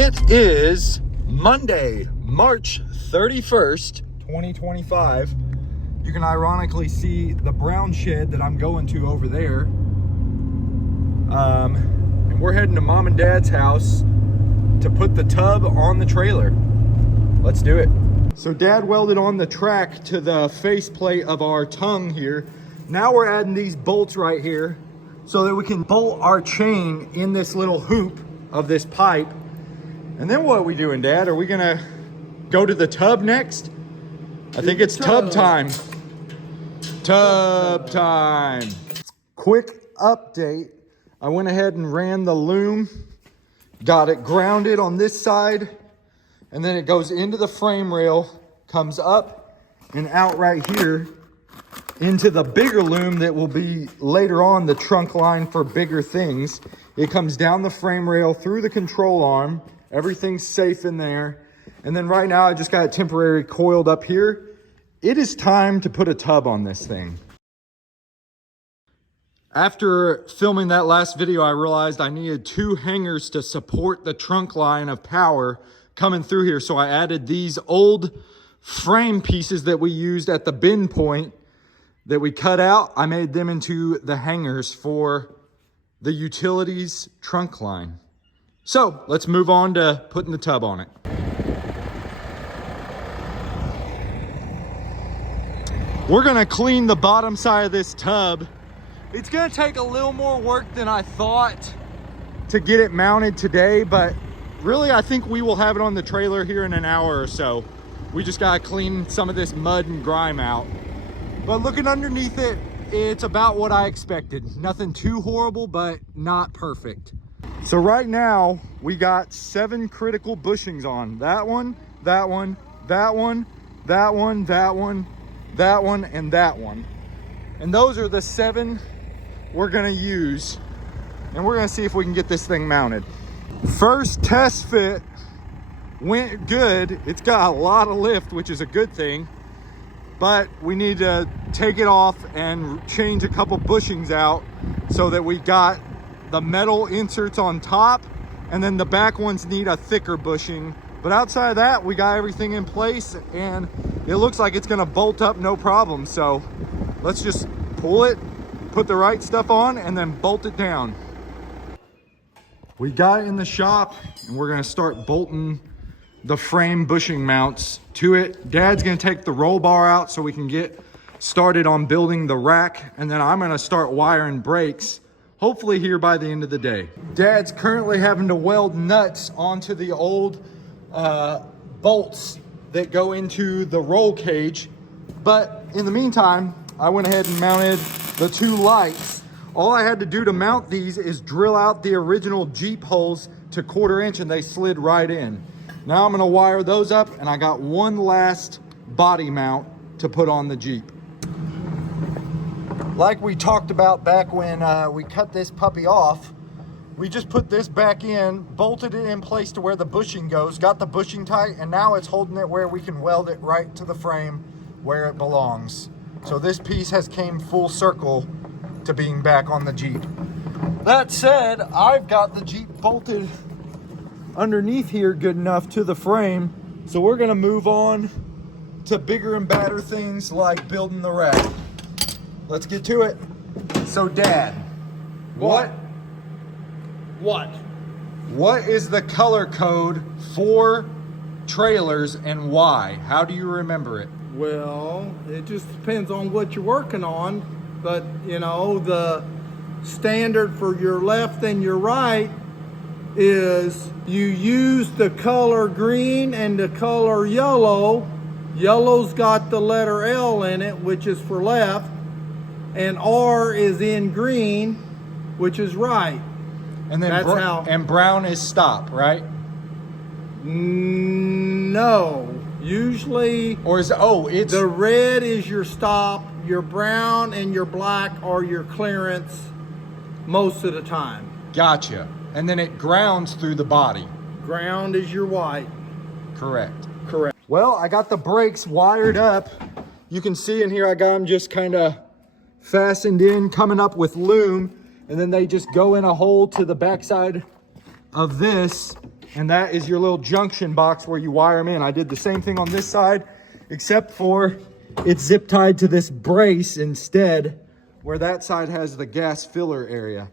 It is Monday, March 31st, 2025. You can ironically see the brown shed that I'm going to over there. And we're heading to Mom and Dad's house to put the tub on the trailer. Let's do it. So Dad welded on the track to the faceplate of our tongue here. Now we're adding these bolts right here so that we can bolt our chain in this little hoop of this pipe. And then what are we doing, Dad? Are we gonna go to the tub next? I think it's tub time. Tub time. Quick update. I went ahead and ran the loom, got it grounded on this side, and then it goes into the frame rail, comes up and out right here into the bigger loom that will be later on the trunk line for bigger things. It comes down the frame rail through the control arm. Everything's safe in there. And then right now I just got it temporary coiled up here. It is time to put a tub on this thing. After filming that last video, I realized I needed 2 hangers to support the trunk line of power coming through here. So I added these old frame pieces that we used at the bend point that we cut out. I made them into the hangers for the utilities trunk line. So let's move on to putting the tub on it. We're gonna clean the bottom side of this tub. It's gonna take a little more work than I thought to get it mounted today, but really I think we will have it on the trailer here in an hour or so. We just gotta clean some of this mud and grime out. But looking underneath it, it's about what I expected. Nothing too horrible, but not perfect. So right now, we got 7 critical bushings on. That one, that one, that one, that one, that one, that one, and that one. And those are the 7 we're gonna use. And we're gonna see if we can get this thing mounted. First test fit went good. It's got a lot of lift, which is a good thing. But we need to take it off and change a couple bushings out so that we got the metal inserts on top, and then the back ones need a thicker bushing. But outside of that, we got everything in place and it looks like it's gonna bolt up no problem. So let's just pull it, put the right stuff on, and then bolt it down. We got it in the shop and we're gonna start bolting the frame bushing mounts to it. Dad's gonna take the roll bar out so we can get started on building the rack, and then I'm gonna start wiring brakes, hopefully here by the end of the day. Dad's currently having to weld nuts onto the old bolts that go into the roll cage. But in the meantime, I went ahead and mounted the 2 lights. All I had to do to mount these is drill out the original Jeep holes to 1/4 inch and they slid right in. Now I'm gonna wire those up, and I got one last body mount to put on the Jeep. Like we talked about back when we cut this puppy off, we just put this back in, bolted it in place to where the bushing goes, got the bushing tight, and now it's holding it where we can weld it right to the frame where it belongs. So this piece has came full circle to being back on the Jeep. That said, I've got the Jeep bolted underneath here good enough to the frame, so we're gonna move on to bigger and badder things like building the rack. Let's get to it. So Dad, what is the color code for trailers and why? How do you remember it? Well, it just depends on what you're working on, but you know, the standard for your left and your right is you use the color green and the color yellow. Yellow's got the letter L in it, which is for left, and R is in green, which is right. And then and brown is stop, right? No, usually. Or is it's the red is your stop, your brown and your black are your clearance most of the time. Gotcha. And then it grounds through the body. Ground is your white. Correct. Correct. Well, I got the brakes wired up. You can see in here I got them just kind of fastened in, coming up with loom, and then they just go in a hole to the backside of this And that is your little junction box where you wire them in. I did the same thing on this side, except for it's zip tied to this brace instead, where that side has the gas filler area.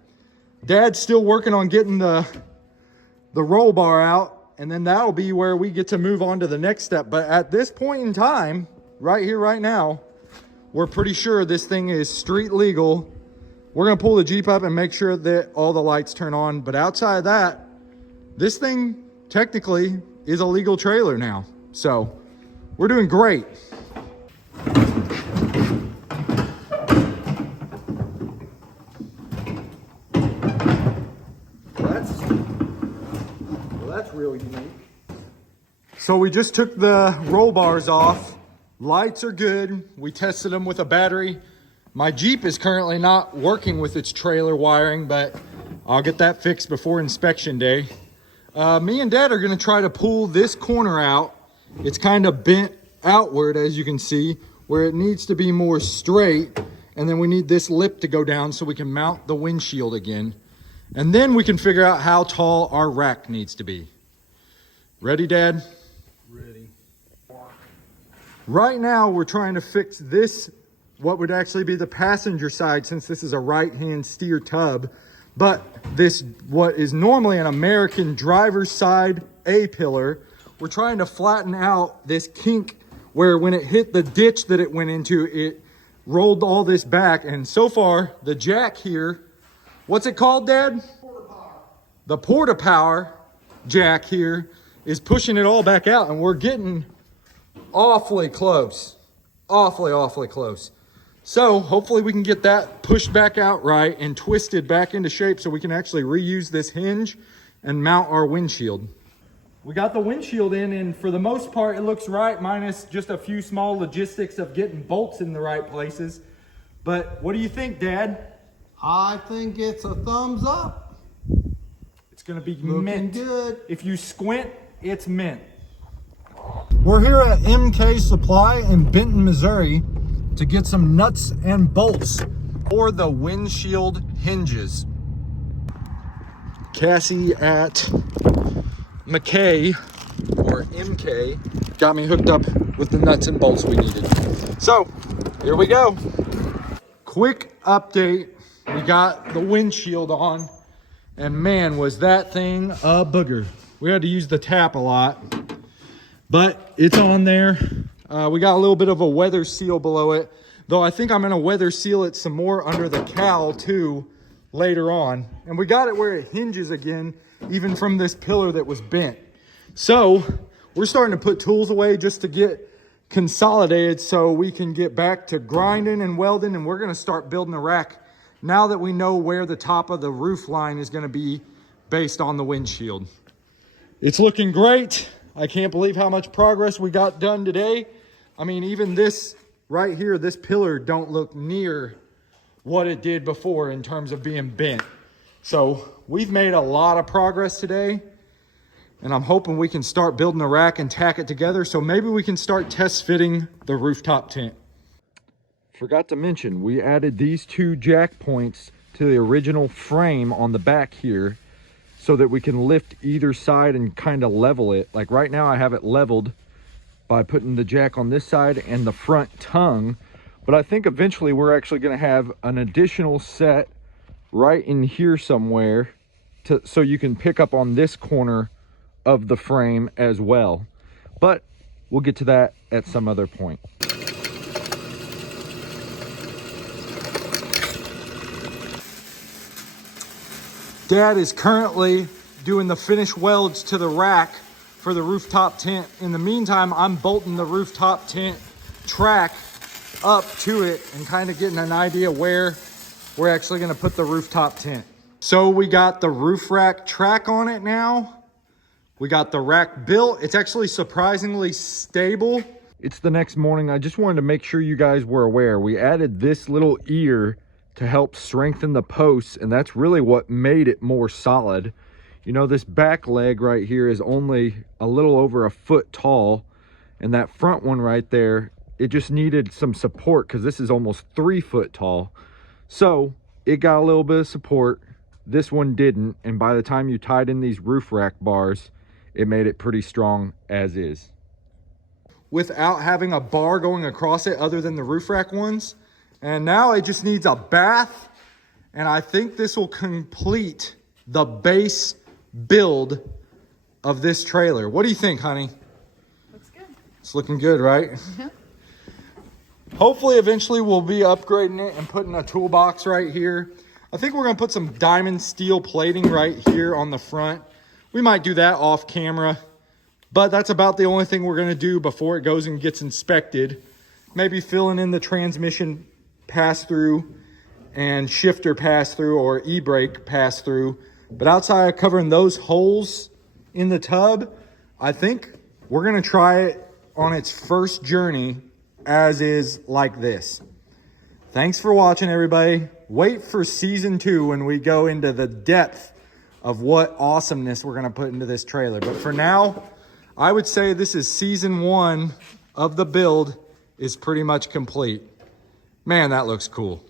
Dad's still working on getting the roll bar out, and then that'll be where we get to move on to the next step. But at this point in time, right here, right now, we're pretty sure this thing is street legal. We're gonna pull the Jeep up and make sure that all the lights turn on. But outside of that, this thing technically is a legal trailer now. So we're doing great. That's real unique. So we just took the roll bars off. Lights are good. We tested them with a battery. My Jeep is currently not working with its trailer wiring, but I'll get that fixed before inspection day. Me and Dad are gonna try to pull this corner out. It's kind of bent outward, as you can see, where it needs to be more straight. And then we need this lip to go down so we can mount the windshield again. And then we can figure out how tall our rack needs to be. Ready, Dad? Ready. Right now, we're trying to fix this, what would actually be the passenger side, since this is a right-hand steer tub. But this, what is normally an American driver's side A-pillar, we're trying to flatten out this kink where when it hit the ditch that it went into, it rolled all this back. And so far, the jack here, what's it called, Dad? The Porta Power jack here is pushing it all back out, and we're getting awfully close. Awfully close. So hopefully we can get that pushed back out right and twisted back into shape so we can actually reuse this hinge and mount our windshield. We got the windshield in, and for the most part it looks right, minus just a few small logistics of getting bolts in the right places. But what do you think, Dad? I think it's a thumbs up. It's gonna be Looking mint. good. If you squint, it's mint. We're here at MK Supply in Benton, Missouri to get some nuts and bolts for the windshield hinges. Cassie at McKay, or MK, got me hooked up with the nuts and bolts we needed. So, here we go. Quick update. We got the windshield on, and man, was that thing a booger. We had to use the tap a lot, but it's on there. We got a little bit of a weather seal below it, though I think I'm gonna weather seal it some more under the cowl too later on. And we got it where it hinges again, even from this pillar that was bent. So we're starting to put tools away just to get consolidated so we can get back to grinding and welding, and we're gonna start building a rack now that we know where the top of the roof line is gonna be based on the windshield. It's looking great. I can't believe how much progress we got done today. I mean, even this right here, this pillar don't look near what it did before in terms of being bent. So we've made a lot of progress today, and I'm hoping we can start building a rack and tack it together so maybe we can start test fitting the rooftop tent. Forgot to mention, we added these two jack points to the original frame on the back here so that we can lift either side and kind of level it. Like right now I have it leveled by putting the jack on this side and the front tongue, but I think eventually we're actually going to have an additional set right in here somewhere so you can pick up on this corner of the frame as well. But we'll get to that at some other point. Dad is currently doing the finish welds to the rack for the rooftop tent. In the meantime, I'm bolting the rooftop tent track up to it and kind of getting an idea where we're actually going to put the rooftop tent. So we got the roof rack track on it now. We got the rack built. It's actually surprisingly stable. It's the next morning. I just wanted to make sure you guys were aware. We added this little ear to help strengthen the posts, and that's really what made it more solid. You know, this back leg right here is only a little over a foot tall, and that front one right there, it just needed some support because this is almost 3 foot tall. So it got a little bit of support. This one didn't, and by the time you tied in these roof rack bars, it made it pretty strong as is. Without having a bar going across it other than the roof rack ones. And now it just needs a bath. And I think this will complete the base build of this trailer. What do you think, honey? Looks good. It's looking good, right? Yeah. Hopefully, eventually we'll be upgrading it and putting a toolbox right here. I think we're gonna put some diamond steel plating right here on the front. We might do that off camera, but that's about the only thing we're gonna do before it goes and gets inspected. Maybe filling in the transmission pass-through and shifter pass-through or e-brake pass-through. But outside of covering those holes in the tub, I think we're gonna try it on its first journey as is like this. Thanks for watching, everybody. Wait for season 2 when we go into the depth of what awesomeness we're gonna put into this trailer. But for now, I would say this is season 1 of the build is pretty much complete. Man, that looks cool.